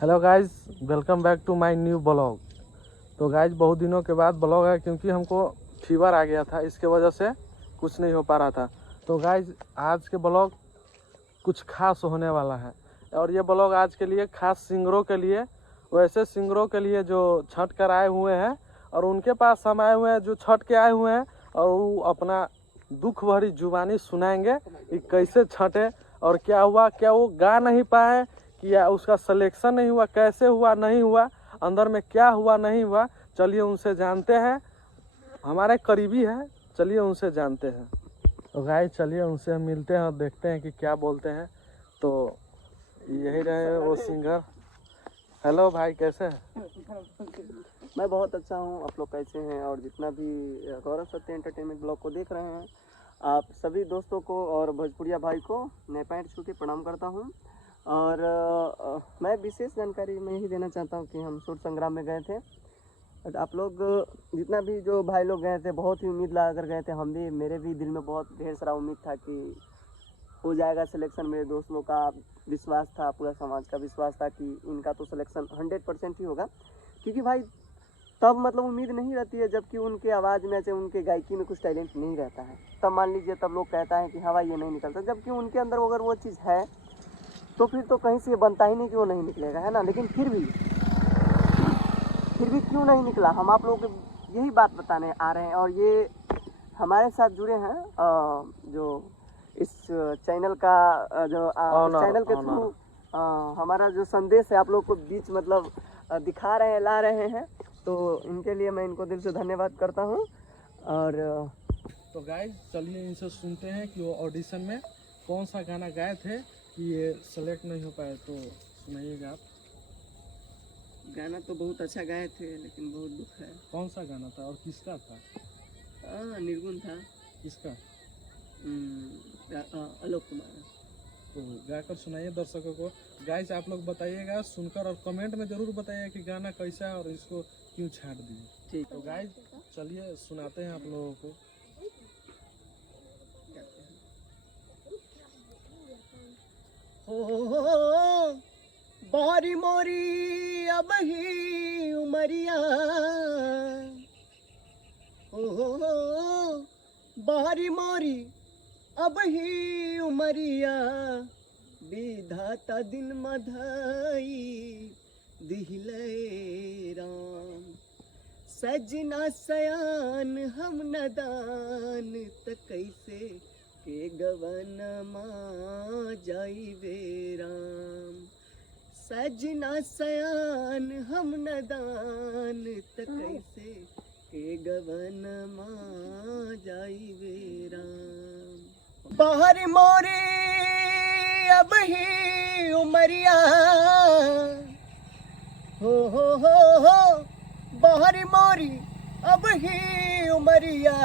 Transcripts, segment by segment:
Hello guys, welcome back to my new blog. तो guys बहुत दिनों के बाद ब्लॉग है क्योंकि हमको फीवर आ गया था, इसके वजह से कुछ नहीं हो पा रहा था। तो गाइज आज के ब्लॉग कुछ खास होने वाला है और ये ब्लॉग आज के लिए खास सिंगरों के लिए, वैसे सिंगरों के लिए जो छठ कर आए हुए हैं और उनके पास हम आए हुए हैं जो छठ के आए हुए हैं और वो अपना दुख भरी जुबानी सुनाएंगे कि कैसे छठे और क्या हुआ, क्या वो गा नहीं पाए, कि उसका सिलेक्शन नहीं हुआ, कैसे हुआ नहीं हुआ, अंदर में क्या हुआ नहीं हुआ। चलिए उनसे जानते हैं, हमारे करीबी है, चलिए उनसे जानते हैं। तो गाइस चलिए उनसे हम मिलते हैं और देखते हैं कि क्या बोलते हैं। तो यही रहे वो सिंगर। हेलो भाई, कैसे हैं? मैं बहुत अच्छा हूँ, आप लोग कैसे हैं? और जितना भी गौरव सत्य एंटरटेनमेंट ब्लॉग को देख रहे हैं, आप सभी दोस्तों को और भोजपुरिया भाई को नए पैंट छू के प्रणाम करता हूँ। और मैं विशेष जानकारी मैं यही देना चाहता हूँ कि हम सूर्य संग्राम में गए थे। आप लोग जितना भी जो भाई लोग गए थे बहुत ही उम्मीद लगा कर गए थे, हम भी, मेरे भी दिल में बहुत ढेर सारा उम्मीद था कि हो जाएगा सिलेक्शन। मेरे दोस्त लोग का विश्वास था, पूरा समाज का विश्वास था कि इनका तो सिलेक्शन 100% ही होगा, क्योंकि भाई तब मतलब उम्मीद नहीं रहती है जबकि उनके आवाज़ में से उनके गायकी में कुछ टैलेंट नहीं रहता है। तब मान लीजिए तब लोग कहता है कि हवा ये नहीं निकलता, जबकि उनके अंदर अगर वो चीज़ है तो फिर तो कहीं से ये बनता ही नहीं कि वो नहीं निकलेगा, है ना। लेकिन फिर भी क्यों नहीं निकला, हम आप लोगों को यही बात बताने आ रहे हैं। और ये हमारे साथ जुड़े हैं जो इस चैनल का जो चैनल के थ्रू हमारा जो संदेश है आप लोग को बीच मतलब दिखा रहे हैं, ला रहे हैं, तो इनके लिए मैं इनको दिल से धन्यवाद करता हूँ। और तो गाइस चलिए इनसे सुनते हैं कि वो ऑडिशन में कौन सा गाना गाए थे कि ये सेलेक्ट नहीं हो पाए। तो सुनाइएगा आप। गाना तो बहुत अच्छा गाए थे लेकिन बहुत दुख है। कौन सा गाना था और किसका था? निर्गुण था। किसका? आलोक कुमार। तो गाकर सुनाइए दर्शकों को। गाइस आप लोग बताइएगा सुनकर और कमेंट में जरूर बताइए कि गाना कैसा है और इसको क्यों छाट दिए। ठीक। तो गाइस चलिए सुनाते हैं आप लोगों को। हो बारी मोरी अब ही उमरिया, हो बारी मोरी अब ही उमरिया विधाता दिन मधाई दिहले राम सजना सयान हम नदान त कैसे के गवन माँ जाई राम सजना सयान हम नदान त कैसे के गवन माँ जाई राम बाहर मोरे अब ही उमरिया, हो बाहर मोरी अब ही उमरिया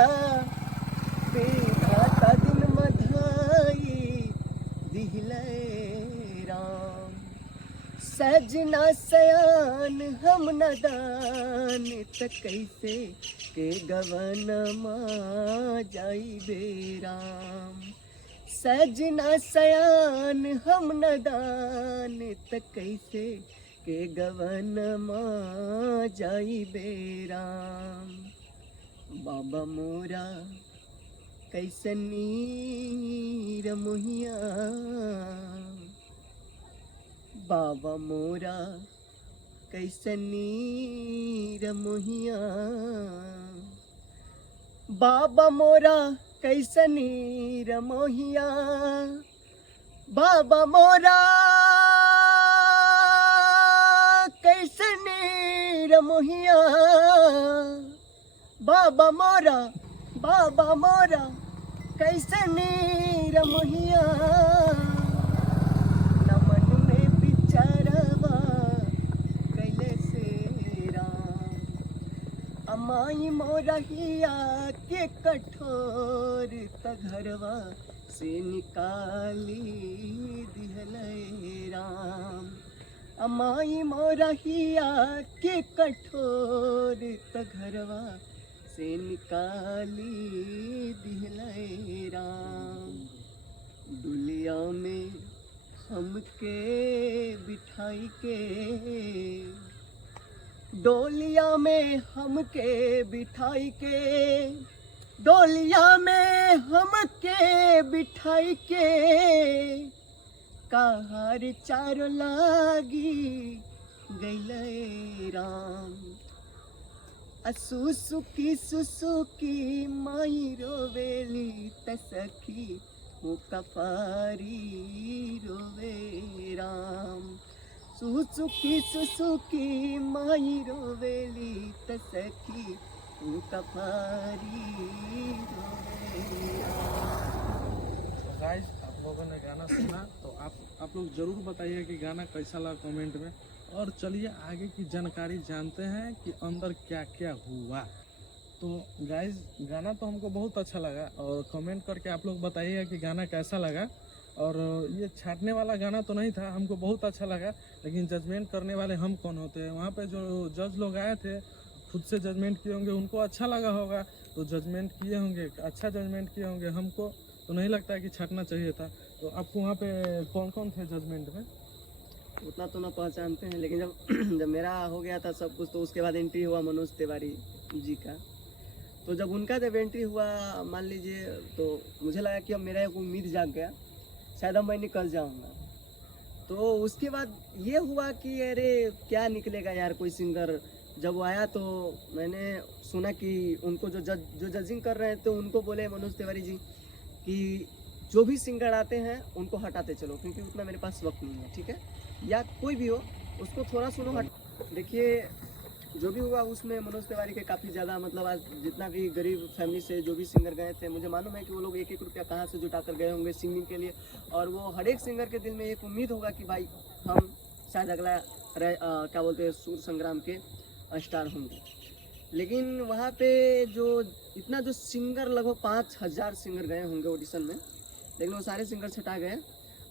बेघाटा दिन मधाई दिहले राम सजना सयान हम नदान त कैसे के गवन माँ जाई बेराम सजना सयान हम नदान त कैसे के गवन माँ जाई बेराम बाबा मोरा कैसनी रमोहिया, बाबा मोरा कैसनी रमोहिया, बाबा मोरा कैसनी रमोहिया, बाबा मोरा कैसनी रमोहिया, बाबा मोरा कैसनी रमोहिया, नमन में बिचारवा अमाई मोरहिया के कठोर तघरवा से निकाली दिहले राम। अमाई मोरहिया के कठोर तघरवा से निकाली दिहले राम। दुलिया में हमके बिठाई के, डोलिया में हमके बिठाई के, डोलिया में हमके बिठाई के, कहार चारो लागी गइले राम। सुसुकी सुसुकी माई रोवेली तसखी मुकफारी रोवे राम। सुसुकी सुसुकी माई रोवेली तसखी मुकफारी रोवे राम। तो गाइस आप लोगों ने गाना सुना, तो आप लोग जरूर बताइए कि गाना कैसा लगा कमेंट में। और चलिए आगे की जानकारी जानते हैं कि अंदर क्या क्या हुआ। तो गाइस गाना तो हमको बहुत अच्छा लगा, और कमेंट करके आप लोग बताइएगा कि गाना कैसा लगा। और ये छाटने वाला गाना तो नहीं था, हमको बहुत अच्छा लगा, लेकिन जजमेंट करने वाले हम कौन होते हैं। वहाँ पे जो जज लोग आए थे खुद से जजमेंट किए होंगे, उनको अच्छा लगा होगा तो जजमेंट किए होंगे, अच्छा जजमेंट किए होंगे। हमको तो नहीं लगता है कि छाटना चाहिए था। तो आपको वहाँ पे कौन कौन थे जजमेंट में? उतना तो ना पहचानते हैं, लेकिन जब जब मेरा हो गया था सब कुछ, तो उसके बाद एंट्री हुआ मनोज तिवारी जी का। तो जब उनका जब एंट्री हुआ मान लीजिए, तो मुझे लगा कि अब मेरा एक उम्मीद जाग गया, शायद अब मैं निकल जाऊंगा। तो उसके बाद ये हुआ कि अरे क्या निकलेगा यार कोई सिंगर। जब वो आया तो मैंने सुना कि उनको जो जजिंग कर रहे थे उनको बोले मनोज तिवारी जी कि जो भी सिंगर आते हैं उनको हटाते चलो, क्योंकि उतना मेरे पास वक्त नहीं है, ठीक है, या कोई भी हो उसको थोड़ा सुनो हट। देखिए जो भी हुआ उसमें मनोज तिवारी के काफ़ी ज़्यादा मतलब आज जितना भी गरीब फैमिली से जो भी सिंगर गए थे, मुझे मालूम है कि वो लोग एक एक रुपया कहाँ से जुटा कर गए होंगे सिंगिंग के लिए। और वो हर एक सिंगर के दिल में एक उम्मीद होगा कि भाई हम शायद अगला क्या बोलते हैं सुर संग्राम के स्टार होंगे। लेकिन वहाँ पे जो इतना जो सिंगर लगभग 5000 सिंगर गए होंगे ऑडिशन में, लेकिन वो सारे सिंगर छटा गए।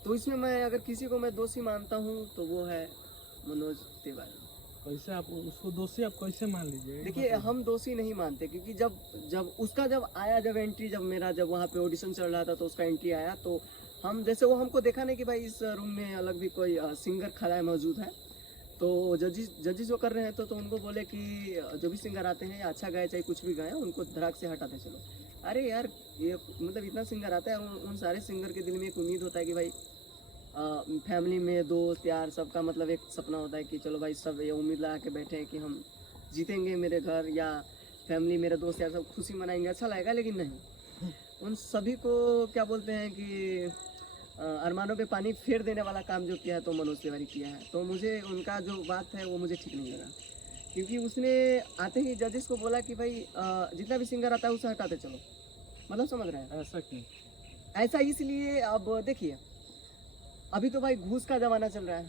तो इसमें मैं अगर किसी को मैं दोषी मानता हूँ तो वो है मनोज तिवारी। कैसे आप उसको दोषी आप कैसे मान लीजिए? देखिए हम दोषी नहीं मानते, क्योंकि जब उसका जब आया जब एंट्री, जब मेरा जब वहाँ पे ऑडिशन चल रहा था तो उसका एंट्री आया, तो हम जैसे वो हमको देखा नहीं कि भाई इस रूम में अलग भी कोई सिंगर खड़ा है मौजूद है। तो जजिस जो कर रहे हैं तो उनको बोले कि जो भी सिंगर आते हैं अच्छा गाए चाहे कुछ भी गाए, उनको धड़ाक से हटाते चलो। अरे यार ये मतलब इतना सिंगर आता है, उन सारे सिंगर के दिल में एक उम्मीद होता है कि भाई फैमिली में दोस्त यार सबका मतलब एक सपना होता है कि चलो भाई सब ये उम्मीद लगा के बैठे हैं कि हम जीतेंगे, मेरे घर या फैमिली मेरे दोस्त यार सब खुशी मनाएंगे, अच्छा लगेगा। लेकिन नहीं, उन सभी को क्या बोलते हैं कि अरमानों पे पानी फेर देने वाला काम जो किया है तो मनोज तिवारी किया है। तो मुझे उनका जो बात है वो मुझे ठीक नहीं लगा, क्योंकि उसने आते ही जजेस को बोला कि भाई जितना भी सिंगर आता है उसे हटाते चलो। मतलब समझ रहे हैं? ऐसा क्यों? ऐसा इसलिए, अब देखिए अभी तो भाई घूस का जमाना चल रहा है,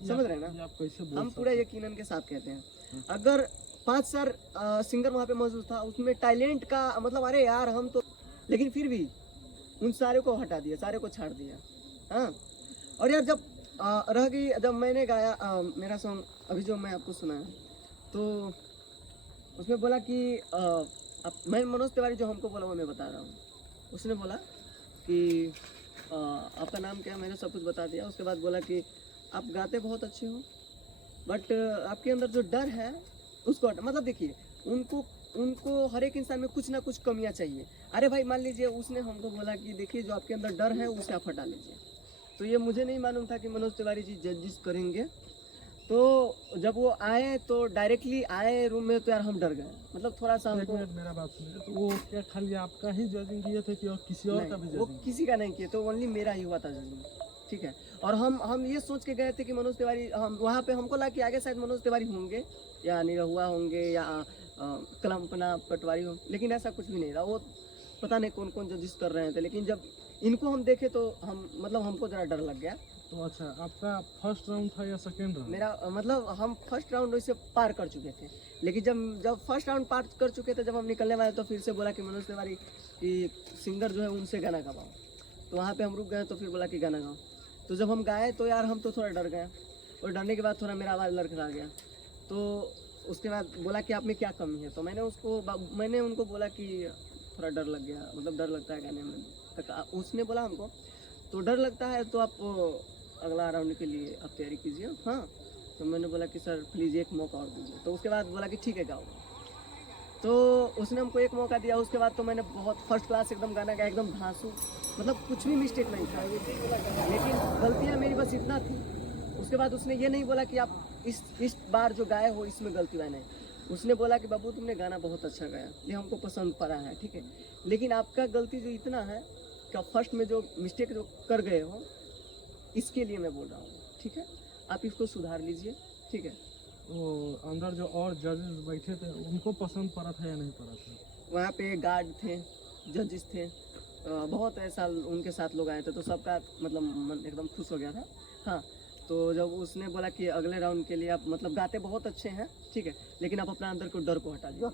समझ रहे हैं ना? आप कैसे बोल हम पूरा यकीनन के साथ कहते हैं, अगर 5 सिंगर वहाँ पे मौजूद था, उसमें टैलेंट का मतलब अरे यार हम तो, लेकिन फिर भी उन सारे को हटा दिया, सारे को छाड़ दिया। हाँ, और यार जब रह गई, जब मैंने गाया मेरा सॉन्ग अभी जो मैं आपको सुनाया, तो उसमें बोला कि मैं मनोज तिवारी जो हमको बोला वो मैं बता रहा हूँ। उसने बोला कि आपका नाम क्या है, मैंने सब कुछ बता दिया। उसके बाद बोला कि आप गाते बहुत अच्छे हो, बट आपके अंदर जो डर है उसको मतलब देखिए उनको हर एक इंसान में कुछ ना कुछ कमियां चाहिए। अरे भाई मान लीजिए उसने हमको बोला कि देखिए जो आपके अंदर डर है उसे आप हटा लीजिए। तो ये मुझे नहीं मालूम था कि मनोज तिवारी जी जजिस करेंगे। तो जब वो आए तो डायरेक्टली आए रूम में तो यार हम डर गए, मतलब थोड़ा सा हमको। मेरा बात सुनिए, तो वो क्या खाली आपका ही जजिंग किए थे कि और किसी और का भी वो जजिंग? किसी का नहीं किया, तो ओनली मेरा ही हुआ था जजिंग, ठीक है। और हम ये सोच के गए थे कि मनोज तिवारी, हम वहाँ पे हमको लगा कि आगे शायद मनोज तिवारी होंगे या निरहुआ होंगे या कल्पना पटवारी हो, लेकिन ऐसा कुछ भी नहीं रहा। वो पता नहीं कौन कौन जजिस कर रहे थे, लेकिन जब इनको हम देखे तो हम मतलब हमको ज़रा डर लग गया। तो अच्छा, आपका फर्स्ट राउंड था या सेकेंड राउंड? मेरा मतलब हम फर्स्ट राउंड वैसे पार कर चुके थे, लेकिन जब फर्स्ट राउंड पार कर चुके थे, जब हम निकलने वाले तो फिर से बोला कि मनोज तिवारी कि सिंगर जो है उनसे गाना गवाओ। तो वहाँ पे हम रुक गए, तो फिर बोला कि गाना गाओ। तो जब हम गाए तो यार हम तो थोड़ा डर गए, और डरने के बाद थोड़ा मेरा आवाज़ लड़खड़ा गया। तो उसके बाद बोला कि आप में क्या कमी है। तो मैंने उनको बोला कि थोड़ा डर लग गया, मतलब डर लगता है गाने में। तक उसने बोला हमको तो डर लगता है तो आप अगला राउंड के लिए आप तैयारी कीजिए। हाँ, तो मैंने बोला कि सर प्लीज़ एक मौका और दीजिए। तो उसके बाद बोला कि ठीक है गाओ। तो उसने हमको एक मौका दिया। उसके बाद तो मैंने बहुत फर्स्ट क्लास एकदम गाना गाया, एकदम धांसू, मतलब कुछ भी मिस्टेक नहीं था, लेकिन गलतियाँ मेरी बस इतना थी। उसके बाद उसने ये नहीं बोला कि आप इस बार जो गाए हो इसमें गलती है, नहीं। उसने बोला कि बाबू तुमने गाना बहुत अच्छा गाया, ये हमको पसंद पड़ा है, ठीक है, लेकिन आपका गलती जो इतना है कि फर्स्ट में जो मिस्टेक जो कर गए हो, इसके लिए मैं बोल रहा हूँ, ठीक है, आप इसको सुधार लीजिए, ठीक है। वो अंदर जो और जजेस बैठे थे उनको पसंद पड़ा था या नहीं पड़ा था? वहाँ पे गार्ड थे, जजेस थे, बहुत ऐसा उनके साथ लोग आए थे, तो सबका मतलब मन एकदम खुश हो गया था। हाँ, तो जब उसने बोला कि अगले राउंड के लिए आप मतलब गाते बहुत अच्छे हैं, ठीक है, लेकिन आप अपना अंदर को डर को हटा दीजिए,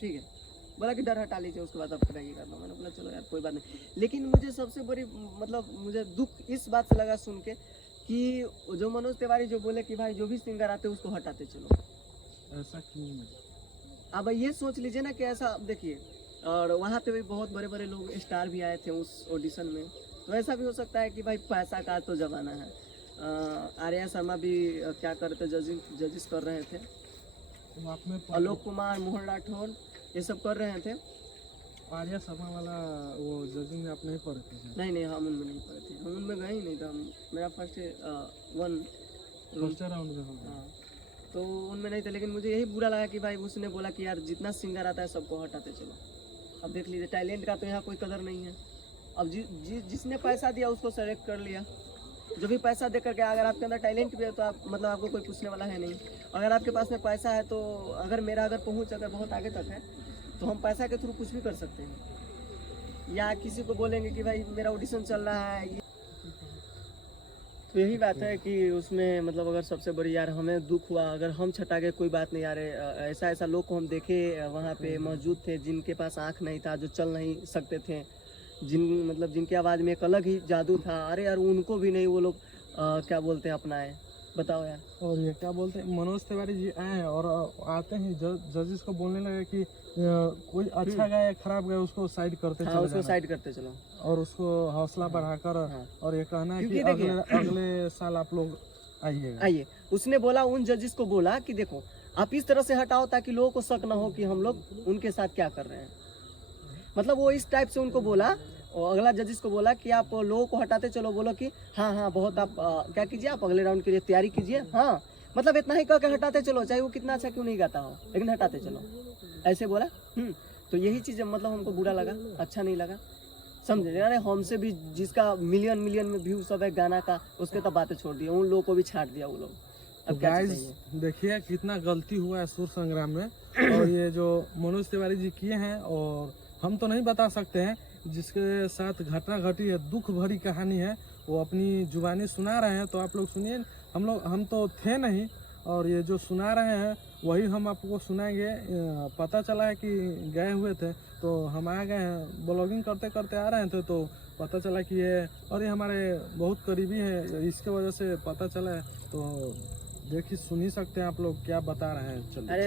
ठीक है। बोला कि डर हटा लीजिए, उसके बाद आप ट्राई करना। मैंने बोला चलो यार कोई बात नहीं। लेकिन मुझे सबसे बड़ी मतलब मुझे दुख इस बात से लगा सुन के कि जो मनोज तिवारी जो बोले कि भाई जो भी सिंगर आते उसको हटाते चलो। ऐसा क्यों? अब ये सोच लीजिए ना कि ऐसा देखिए, और वहाँ पे भी बहुत बड़े बड़े लोग स्टार भी आए थे उस ऑडिशन में, तो ऐसा भी हो सकता है कि भाई पैसा का तो जमाना है। आर्या शर्मा भी क्या कर रहे थे, जजिस कर रहे थे, तो आप में आलोक कुमार, मोहन राठौर, ये सब कर रहे थे। आर्या शर्मा वाला वो जजिंग में आप नहीं पढ़े थे? नहीं, हम उनमें नहीं पढ़े थे, हम उनमें गए ही नहीं था। मेरा फर्स्ट राउंड में हो गया। हाँ, तो उनमें नहीं थे। लेकिन मुझे यही बुरा लगा कि भाई उसने बोला कि यार जितना सिंगर आता है सबको हटाते चलो। अब देख लीजिए, टैलेंट का तो यहाँ कोई कदर नहीं है। अब जिसने पैसा दिया उसको सेलेक्ट कर लिया। जो भी पैसा दे करके, अगर आपके अंदर टैलेंट भी है तो आप मतलब आपको कोई पूछने वाला है नहीं। अगर आपके पास में पैसा है तो अगर पहुँच अगर बहुत आगे तक है तो हम पैसा के थ्रू कुछ भी कर सकते हैं, या किसी को बोलेंगे कि भाई मेरा ऑडिशन चल रहा है ये। तो यही बात है कि उसमें मतलब अगर सबसे बड़ी यार हमें दुख हुआ, अगर हम छटा गए कोई बात नहीं यार। ऐसा लोग को हम देखे वहाँ पे मौजूद थे जिनके पास आँख नहीं था, जो चल नहीं सकते थे, जिनकी आवाज़ में एक अलग ही जादू था। अरे यार उनको भी नहीं वो लोग क्या बोलते हैं अपनाए, बताओ यार। और ये क्या बोलते हैं, मनोज तिवारी जी आए हैं और आते ही जजेस को बोलने लगे कि कोई अच्छा गाया खराब गाया उसको साइड करते हाँ, चलो, उसको साइड करते चलो, और उसको हौसला बढ़ाकर और ये कहना है कि अगले साल आप लोग आइए। उसने बोला, उन जजेस को बोला कि देखो आप इस तरह से हटाओ ताकि लोगों को शक ना हो कि हम लोग उनके साथ क्या कर रहे हैं। मतलब वो इस टाइप से उनको बोला, और अगला जजेस को बोला कि आप लोगों को हटाते चलो, बोलो कि हाँ बहुत आप क्या कीजिए, आप अगले राउंड के लिए तैयारी कीजिए। हाँ, मतलब इतना ही कह के हटाते चलो, चाहे वो कितना अच्छा क्यों नहीं गाता हो, लेकिन हटाते चलो, ऐसे बोला। तो यही चीज़ मतलब हमको बुरा लगा, अच्छा नहीं लगा, समझे। अरे हमसे भी जिसका मिलियन में व्यू सब है गाना का, उसके तो बातें छोड़ दिया, उन लोगों को भी छाट दिया वो लोग। अब गाइस देखिए कितना गलती हुआ है सुर संग्राम में, और ये जो मनोज तिवारी जी किए हैं, और हम तो नहीं बता सकते हैं, जिसके साथ घटना घटी है, दुख भरी कहानी है, वो अपनी जुबानी सुना रहे हैं। तो आप लोग सुनिए, हम तो थे नहीं, और ये जो सुना रहे हैं वही हम आपको सुनाएंगे। पता चला है कि गए हुए थे, तो हम आ गए हैं, ब्लॉगिंग करते करते आ रहे थे, तो पता चला कि ये हमारे बहुत करीबी है, इसके वजह से पता चला है। तो देखिए, सुन ही सकते हैं आप लोग क्या बता रहे हैं। चलिए।